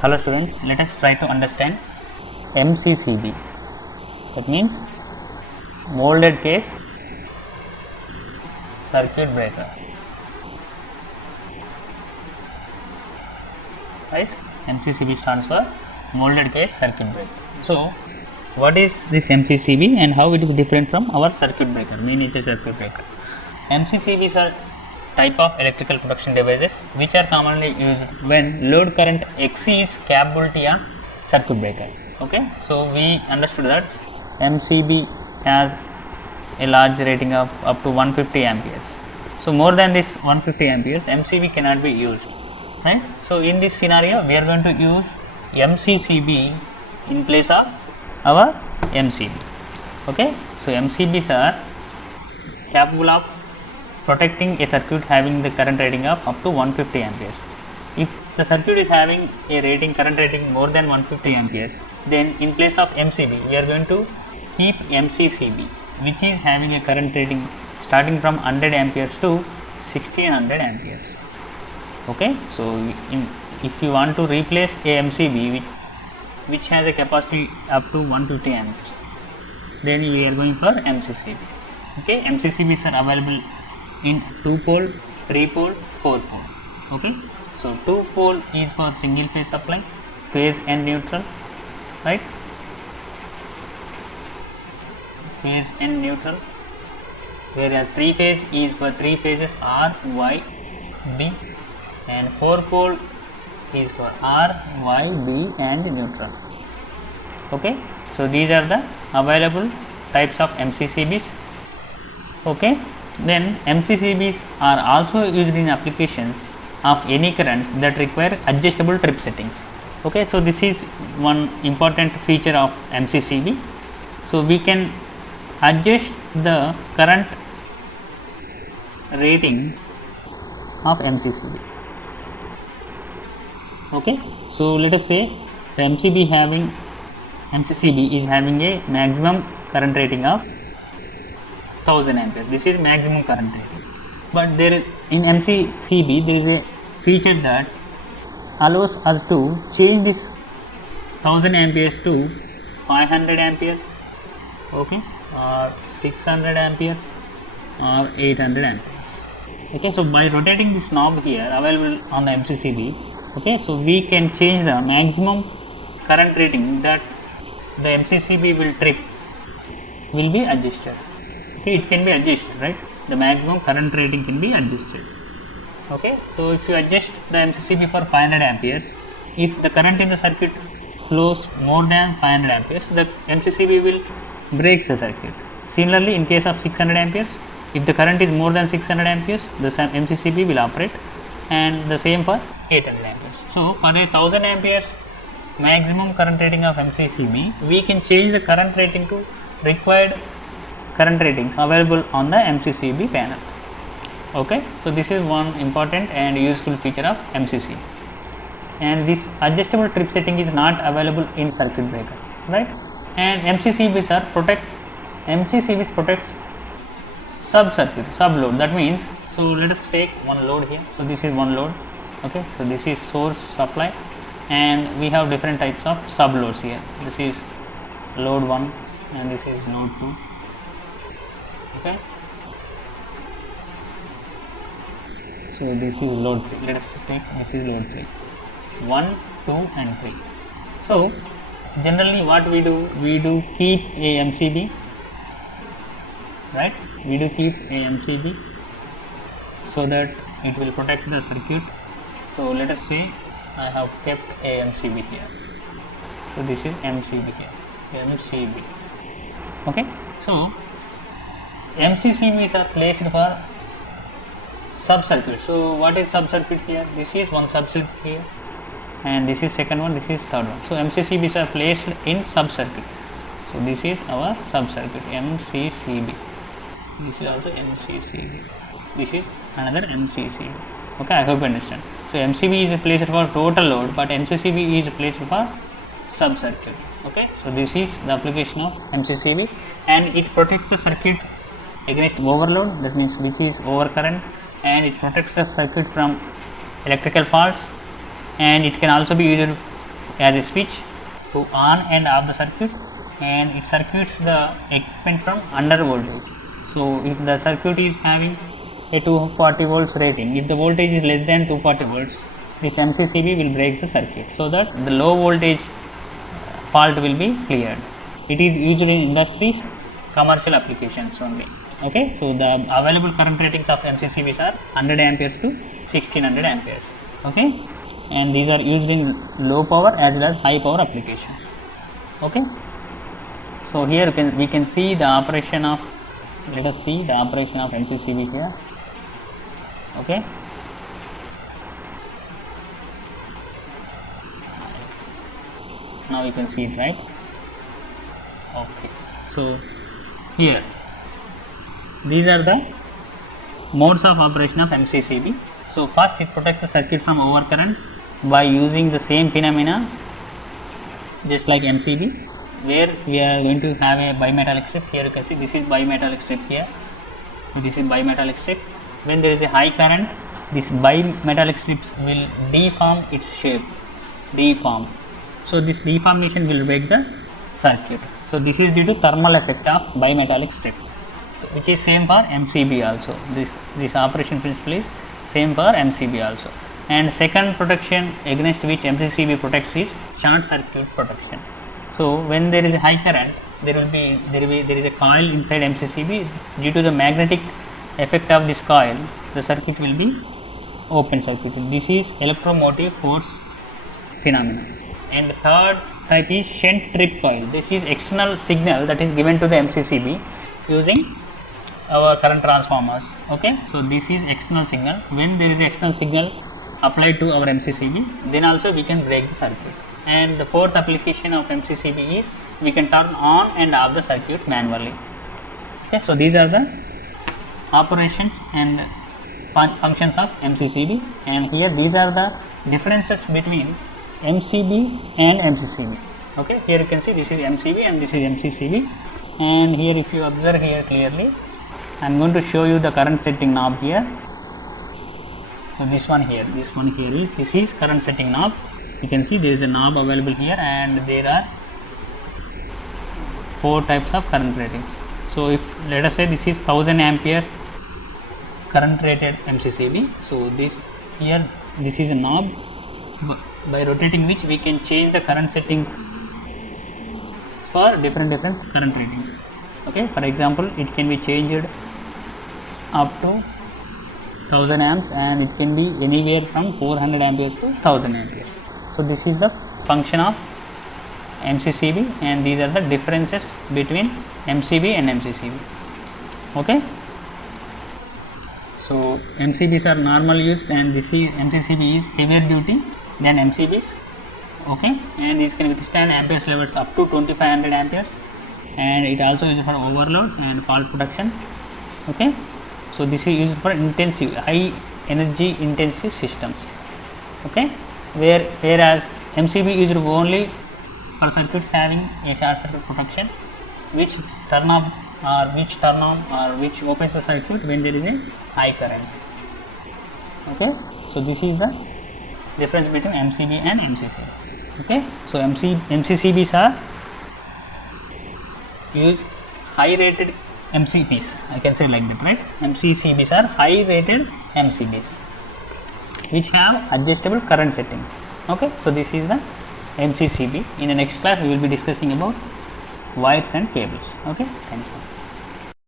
Hello students, let us try to understand MCCB. That means molded case circuit breaker, right? MCCB stands for molded case circuit breaker. So what is this MCCB and how it is different from our circuit breaker, miniature circuit breaker? MCCBs are type of electrical protection devices which are commonly used when load current exceeds capability of circuit breaker. Okay, so we understood that MCB has a large rating of up to 150 amperes. So more than this 150 amperes, MCB cannot be used, right? So in this scenario, we are going to use MCCB in place of our MCB. Okay, so MCBs are capable of protecting a circuit having the current rating of up to 150 amperes. If the circuit is having a current rating more than 150 amperes, then in place of MCB, we are going to keep MCCB, which is having a current rating starting from 100 amperes to 1600 amperes. Okay, so if you want to replace a MCB which has a capacity up to 150 amperes, then we are going for MCCB. Okay, MCCBs are available in 2-pole, 3-pole, 4-pole. Okay, so 2-pole is for single phase supply, phase and neutral, right? Phase and neutral, whereas 3-phase is for 3 phases R, Y, B, and 4-pole is for R, Y, B and neutral. Okay, so these are the available types of MCCBs. Okay, then MCCBs are also used in applications of any currents that require adjustable trip settings. Okay, so this is one important feature of MCCB. So we can adjust the current rating of MCCB. Okay, so let us say the MCCB is having a maximum current rating of 1000 amperes. This is maximum current rating. But there is, in MCCB there is a feature that allows us to change this 1000 amperes to 500 amperes, okay, or 600 amperes or 800 amperes. Okay, so by rotating this knob here available on the MCCB, okay, so we can change the maximum current rating that the MCCB will trip will be adjusted. Okay, it can be adjusted, right? The maximum current rating can be adjusted. Okay, so if you adjust the MCCB for 500 amperes, if the current in the circuit flows more than 500 amperes, the MCCB will break the circuit. Similarly, in case of 600 amperes, if the current is more than 600 amperes, the MCCB will operate, and the same for 800 amperes. So for a 1000 amperes maximum current rating of MCCB, we can change the current rating to required current ratings available on the MCCB panel. Okay, so this is one important and useful feature of MCCB, and this adjustable trip setting is not available in circuit breaker, right? And MCCBs protects sub circuit, sub load. That means, so let us take one load here. So this is one load. Okay, so this is source supply, and we have different types of sub loads here. This is load 1 and this is load 2. Okay, so this is load 3. Let us take this is load 3, 1, 2 and 3. So generally what we do keep a MCB, right? We do keep a MCB so that it will protect the circuit. So let us say I have kept a MCB here. So this is MCB here, MCB. Okay, so MCCBs are placed for sub circuit. So what is sub circuit here? This is one sub circuit here, and this is second one, this is third one. So MCCBs are placed in sub circuit. So this is our sub circuit, MCCB. This is also MCCB. This is another MCCB. Okay, I hope you understand. So MCB is placed for total load, but MCCB is placed for sub circuit. Okay, so this is the application of MCCB, and it protects the circuit against overload, that means which is overcurrent, and it protects the circuit from electrical faults, and it can also be used as a switch to on and off the circuit, and it circuits the equipment from under voltage. So if the circuit is having a 240 volts rating, if the voltage is less than 240 volts, this MCCB will break the circuit so that the low voltage fault will be cleared. It is used in industries, commercial applications only. Okay, so the available current ratings of MCCBs are 100 amperes to 1600 amperes. Okay, and these are used in low power as well as high power applications. Okay, so here we can see the operation of, let us see the operation of MCCB here. Okay, now you can see it, right? Okay, so here these are the modes of operation of MCCB. So first it protects the circuit from overcurrent by using the same phenomena just like MCB, where we are going to have a bimetallic strip. Here you can see this is bimetallic strip here. This is bimetallic strip. When there is a high current, this bimetallic strips will deform its shape. Deform. So this deformation will break the circuit. So this is due to thermal effect of bimetallic strip, which is same for MCB also. This operation principle is same for MCB also. And second protection against which MCCB protects is short circuit protection. So when there is a high current, there is a coil inside MCCB. Due to the magnetic effect of this coil, the circuit will be open circuit. This is electromotive force phenomena. And the third type is shunt trip coil. This is external signal that is given to the MCCB using our current transformers. Okay, so this is external signal. When there is external signal applied to our MCCB, then also we can break the circuit. And the fourth application of MCCB is we can turn on and off the circuit manually. Okay, so these are the operations and functions of MCCB, and here these are the differences between MCB and MCCB. Okay, here you can see this is MCB and this is MCCB, and here if you observe here clearly, I am going to show you the current setting knob here. So this one here is, this is current setting knob. You can see there is a knob available here, and there are 4 types of current ratings. So if let us say this is 1000 amperes current rated MCCB, so this is a knob by rotating which we can change the current setting for different current ratings. Okay, for example, it can be changed up to 1000 amps, and it can be anywhere from 400 amperes to 1000 amperes. So this is the function of MCCB, and these are the differences between MCB and MCCB. Okay, so MCBs are normal used, and this is MCCB is heavier duty than MCBs. Okay, and this can withstand amperes levels up to 2500 amperes, and it also is for overload and fault protection. Okay, so this is used for intensive, high energy intensive systems. Okay, whereas MCB is used only for circuits having a short circuit protection, which turn on or which opens the circuit when there is a high current. Okay, so this is the difference between MCB and MCCB. Okay, so MCCBs are use high rated MCBs, I can say like that, right? MCCBs are high rated MCBs which have adjustable current settings. Okay, so this is the MCCB. In the next class we will be discussing about wires and cables. Okay, thank you.